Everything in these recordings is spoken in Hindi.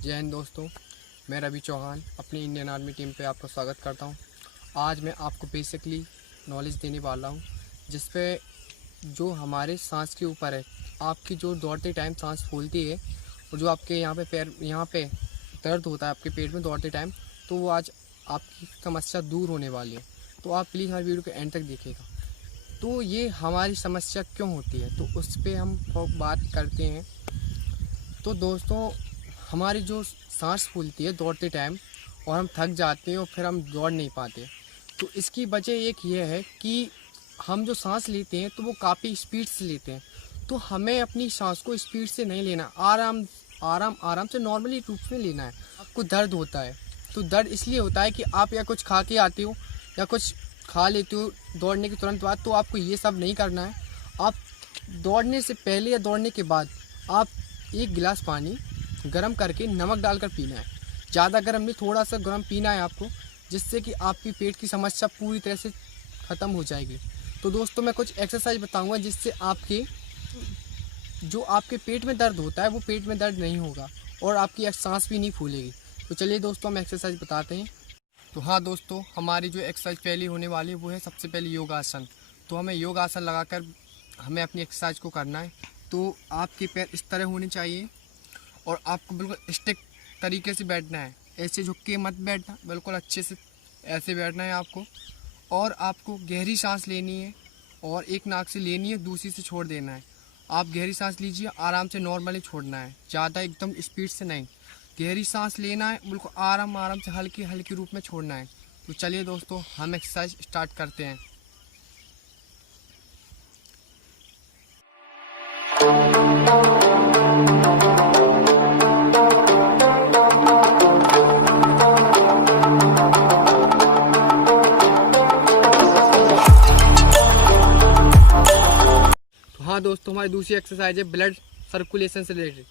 जय हिंद दोस्तों, मैं रवि चौहान अपनी इंडियन आर्मी टीम पे आपका स्वागत करता हूं। आज मैं आपको बेसिकली नॉलेज देने वाला हूं जिस पे जो हमारे सांस के ऊपर है। आपकी जो दौड़ते टाइम सांस फूलती है और जो आपके यहाँ पे दर्द होता है आपके पेट में दौड़ते टाइम, तो वो आज आपकी समस्या दूर होने वाली है। तो आप प्लीज़ हमारी वीडियो को एंड तक देखिएगा। तो ये हमारी समस्या क्यों होती है, तो उस पर हम बात करते हैं। तो दोस्तों, हमारी जो सांस फूलती है दौड़ते टाइम और हम थक जाते हैं और फिर हम दौड़ नहीं पाते, तो इसकी वजह एक ये है कि हम जो सांस लेते हैं तो वो काफ़ी स्पीड से लेते हैं। तो हमें अपनी सांस को स्पीड से नहीं लेना, आराम से नॉर्मली रूप में लेना है। आपको दर्द होता है तो दर्द इसलिए होता है कि आप या कुछ खा के आते हो या कुछ खा लेते हो दौड़ने के तुरंत बाद। तो आपको ये सब नहीं करना है। आप दौड़ने से पहले या दौड़ने के बाद आप 1 गिलास पानी गर्म करके नमक डालकर पीना है। ज़्यादा गर्म नहीं, थोड़ा सा गर्म पीना है आपको, जिससे कि आपकी पेट की समस्या पूरी तरह से ख़त्म हो जाएगी। तो दोस्तों, मैं कुछ एक्सरसाइज बताऊंगा जिससे आपके पेट में दर्द होता है वो पेट में दर्द नहीं होगा और आपकी सांस भी नहीं फूलेगी। तो चलिए दोस्तों, हम एक्सरसाइज बताते हैं। तो हाँ दोस्तों, हमारी जो एक्सरसाइज पहली होने वाली है वो है सबसे पहले योगासन। तो हमें योगासन लगाकर हमें अपनी एक्सरसाइज को करना है। तो आपके पैर इस तरह होने चाहिए और आपको बिल्कुल स्टिक तरीके से बैठना है। ऐसे झुक के मत बैठना, बिल्कुल अच्छे से ऐसे बैठना है आपको। और आपको गहरी सांस लेनी है और एक नाक से लेनी है, दूसरी से छोड़ देना है। आप गहरी सांस लीजिए, आराम से नॉर्मली छोड़ना है, ज़्यादा एकदम स्पीड से नहीं। गहरी सांस लेना है, बिल्कुल आराम से हल्की रूप में छोड़ना है। तो चलिए दोस्तों, हम एक्सरसाइज स्टार्ट करते हैं। हाँ दोस्तों, हमारी दूसरी एक्सरसाइज है ब्लड सर्कुलेशन से रिलेटेड।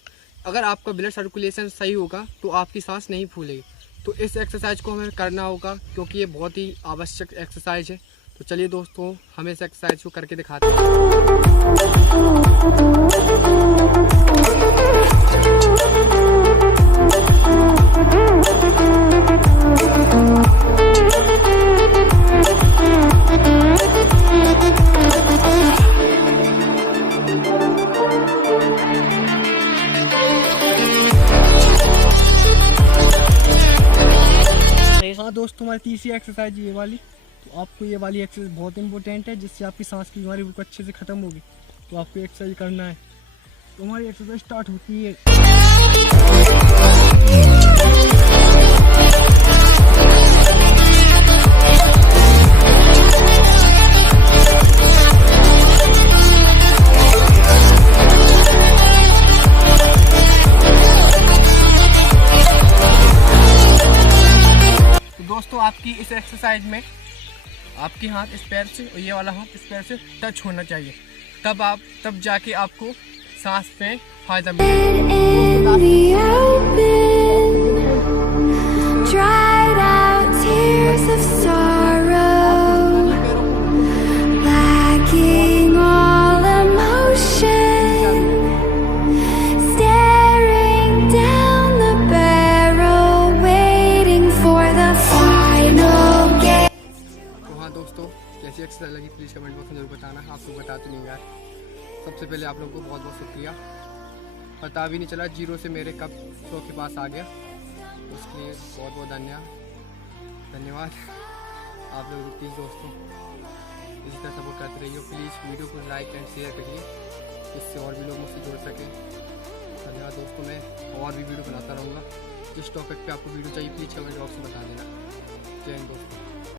अगर आपका ब्लड सर्कुलेशन सही होगा तो आपकी सांस नहीं फूलेगी। तो इस एक्सरसाइज को हमें करना होगा क्योंकि ये बहुत ही आवश्यक एक्सरसाइज है। तो चलिए दोस्तों, हम इस एक्सरसाइज को करके दिखाते हैं। हाँ दोस्तों, हमारी तीसरी एक्सरसाइज ये वाली। तो आपको ये वाली एक्सरसाइज बहुत इंपॉर्टेंट है, जिससे आपकी सांस की बीमारी बिल्कुल अच्छे से ख़त्म होगी। तो आपको एक्सरसाइज करना है। तो हमारी एक्सरसाइज स्टार्ट होती है। दोस्तों, आपकी इस एक्सरसाइज में आपके हाथ इस पैर से और ये वाला हाथ इस पैर से टच होना चाहिए, तब जाके आपको सांस में फायदा दोस्तों, कैसी एक्सरसाइज लगी प्लीज़ कमेंट बॉक्स में जरूर बताना। आप लोग बताते नहीं यार। सबसे पहले आप लोगों को बहुत बहुत शुक्रिया। पता भी नहीं चला 0 से मेरे कब 100 के पास आ गया, उसके लिए बहुत बहुत धन्यवाद आप लोग। प्लीज़ दोस्तों, इसी तरह सपोर्ट करते रहिए। प्लीज़ वीडियो को लाइक एंड शेयर करिए, इससे और भी लोग मुझसे जुड़ सकें। धन्यवाद दोस्तों। मैं और भी वीडियो बनाता रहूँगा। जिस टॉपिक पे आपको वीडियो चाहिए प्लीज़ कमेंट बॉक्स में बता देना। जय हिंद दोस्तों।